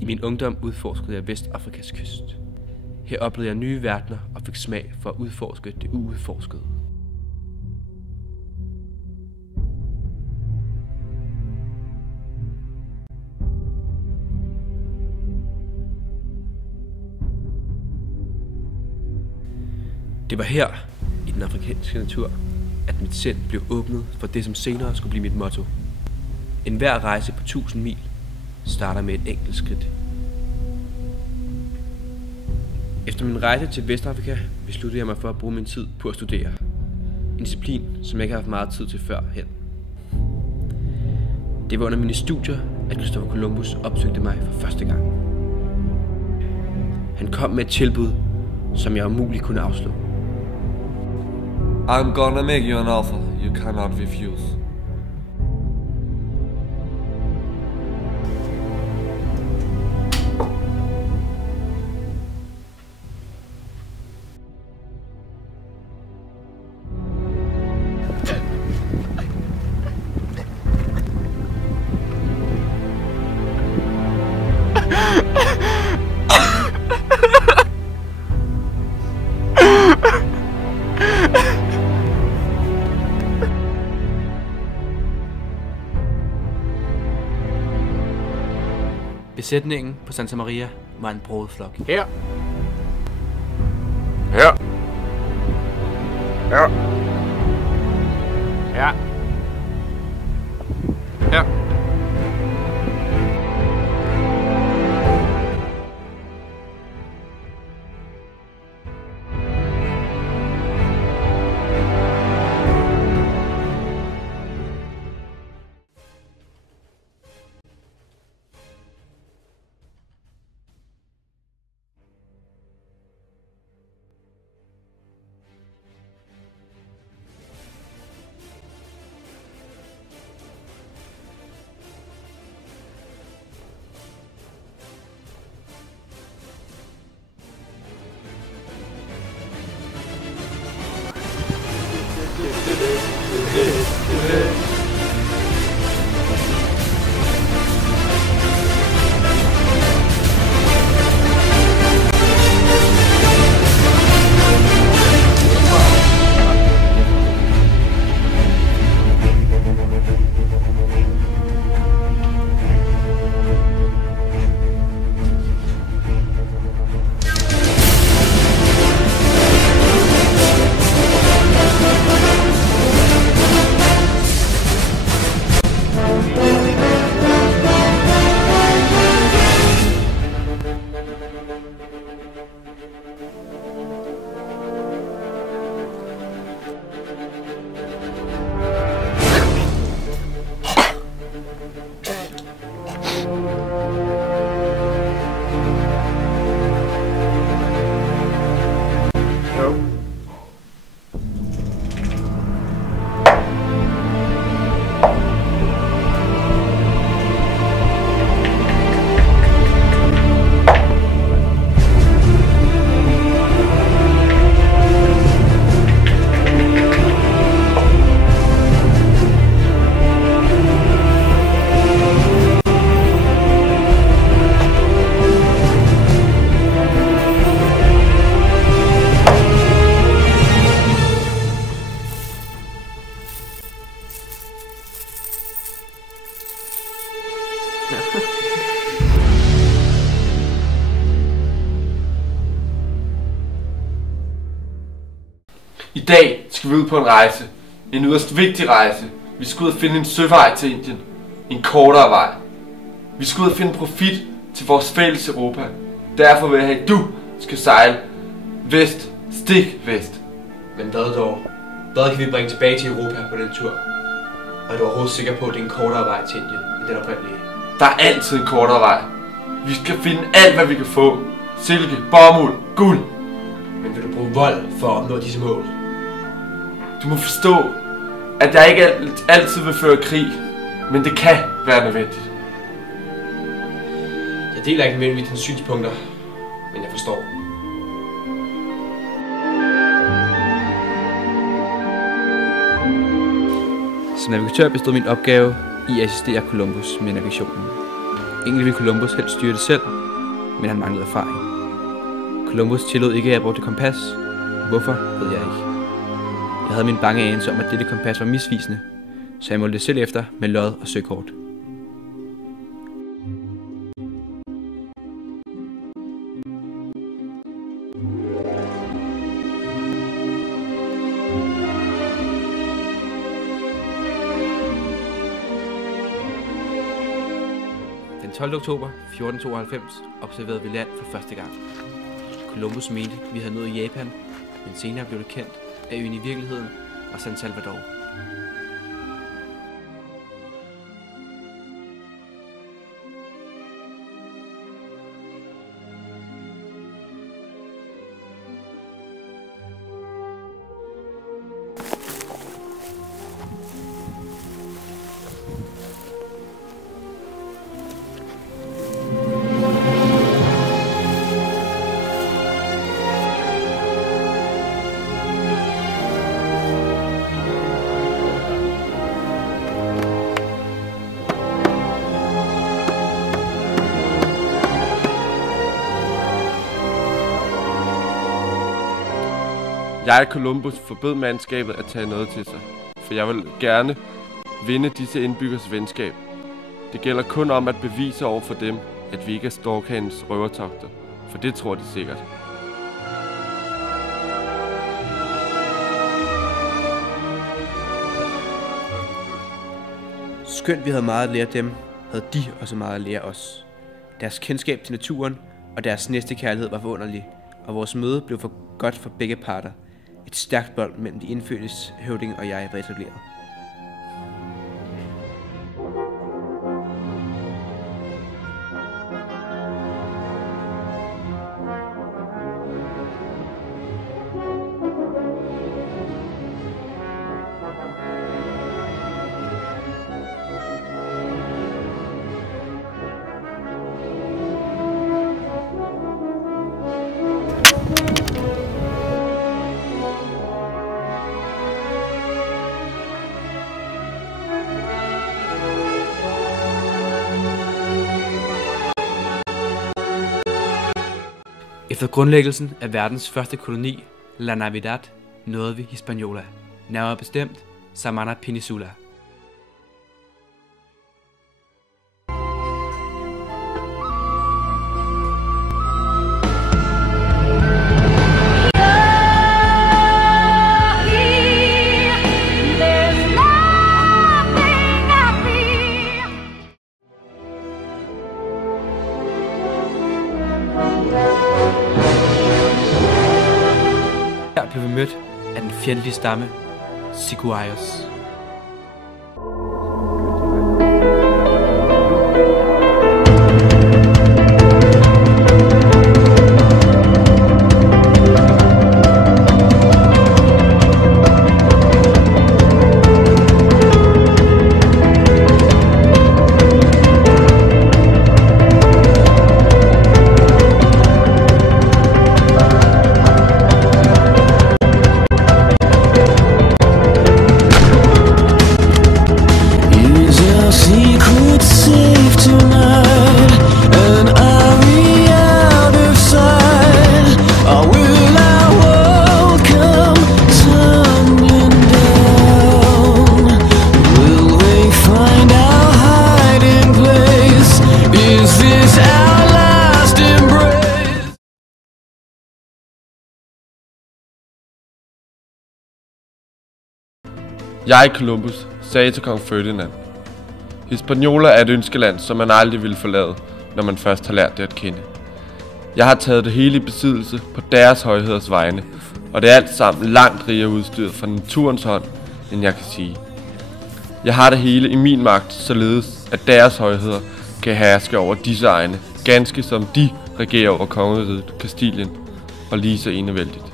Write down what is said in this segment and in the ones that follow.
I min ungdom udforskede jeg Vestafrikas kyst. Her oplevede jeg nye verdener og fik smag for at udforske det uudforskede. Det var her, i den afrikanske natur, at mit sind blev åbnet for det, som senere skulle blive mit motto. En hver rejse på 1000 mil starter med et enkelt skridt. Efter min rejse til Vestafrika besluttede jeg mig for at bruge min tid på at studere. En disciplin, som jeg ikke har haft meget tid til førhen. Det var under mine studier, at Christopher Columbus opsøgte mig for første gang. Han kom med et tilbud, som jeg umuligt kunne afslå. I'm gonna make you an offer you cannot refuse. Besætningen på Santa Maria var en broget flok. Her. Her. Her. Her. Her. I dag skal vi ud på en rejse. En yderst vigtig rejse. Vi skal ud og finde en søvej til Indien. En kortere vej. Vi skal ud og finde profit til vores fælles Europa. Derfor vil jeg have, at du skal sejle vest, stik vest. Men hvad dog? Hvad kan vi bringe tilbage til Europa på den tur? Og er du overhovedet sikker på, at det er en kortere vej til Indien end den oprindelige? Der er altid en kortere vej. Vi skal finde alt, hvad vi kan få. Silke, bomuld, guld. Men vil du bruge vold for at opnå disse mål? Du må forstå, at jeg ikke altid vil føre krig, men det kan være nødvendigt. Jeg deler ikke mellem dine synspunkter, men jeg forstår. Som navigatør bestod min opgave i at assistere Columbus med navigationen. Egentlig ville Columbus helst styre det selv, men han manglede erfaring. Columbus tillod ikke, at jeg brugte kompas. Hvorfor, ved jeg ikke. Jeg havde min bange anelse om, at dette kompas var misvisende, så jeg målte det selv efter med lod og søkort. Den 12. oktober 1492 observerede vi land for første gang. Columbus mente, vi havde nået Japan, men senere blev det kendt, at øen i virkeligheden var San Salvador. Jeg, Columbus, forbød mandskabet at tage noget til sig, for jeg vil gerne vinde disse indbyggers venskab. Det gælder kun om at bevise over for dem, at vi ikke er Storkhanens røvertogter, for det tror de sikkert. Skønt vi havde meget at lære dem, havde de også meget at lære os. Deres kendskab til naturen og deres næstekærlighed var forunderlig, og vores møde blev for godt for begge parter. Et stærkt bånd mellem de indfødtes høvding og jeg var etableret. Efter grundlæggelsen af verdens første koloni, La Navidad, nåede vi Hispaniola, nærmere bestemt Samana Peninsula. Her blev vi mødt af den fjendtlige stamme, Siguayos. Jeg, Columbus, sagde til kong Ferdinand: Hispaniola er et ønskeland, som man aldrig ville forlade, når man først har lært det at kende. Jeg har taget det hele i besiddelse på deres højheders vegne, og det er alt sammen langt rigere udstyret fra naturens hånd, end jeg kan sige. Jeg har det hele i min magt, således at deres højheder kan herske over disse egne, ganske som de regerer over kongeriget Kastilien, og lige så enevældigt.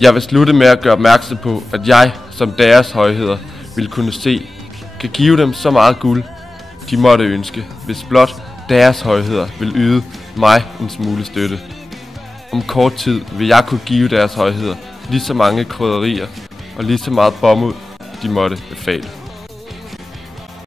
Jeg vil slutte med at gøre opmærksom på, at jeg, som deres højheder, vil kunne se, kan give dem så meget guld, de måtte ønske, hvis blot deres højheder vil yde mig en smule støtte. Om kort tid vil jeg kunne give deres højheder lige så mange krydderier og lige så meget bomuld, de måtte befale.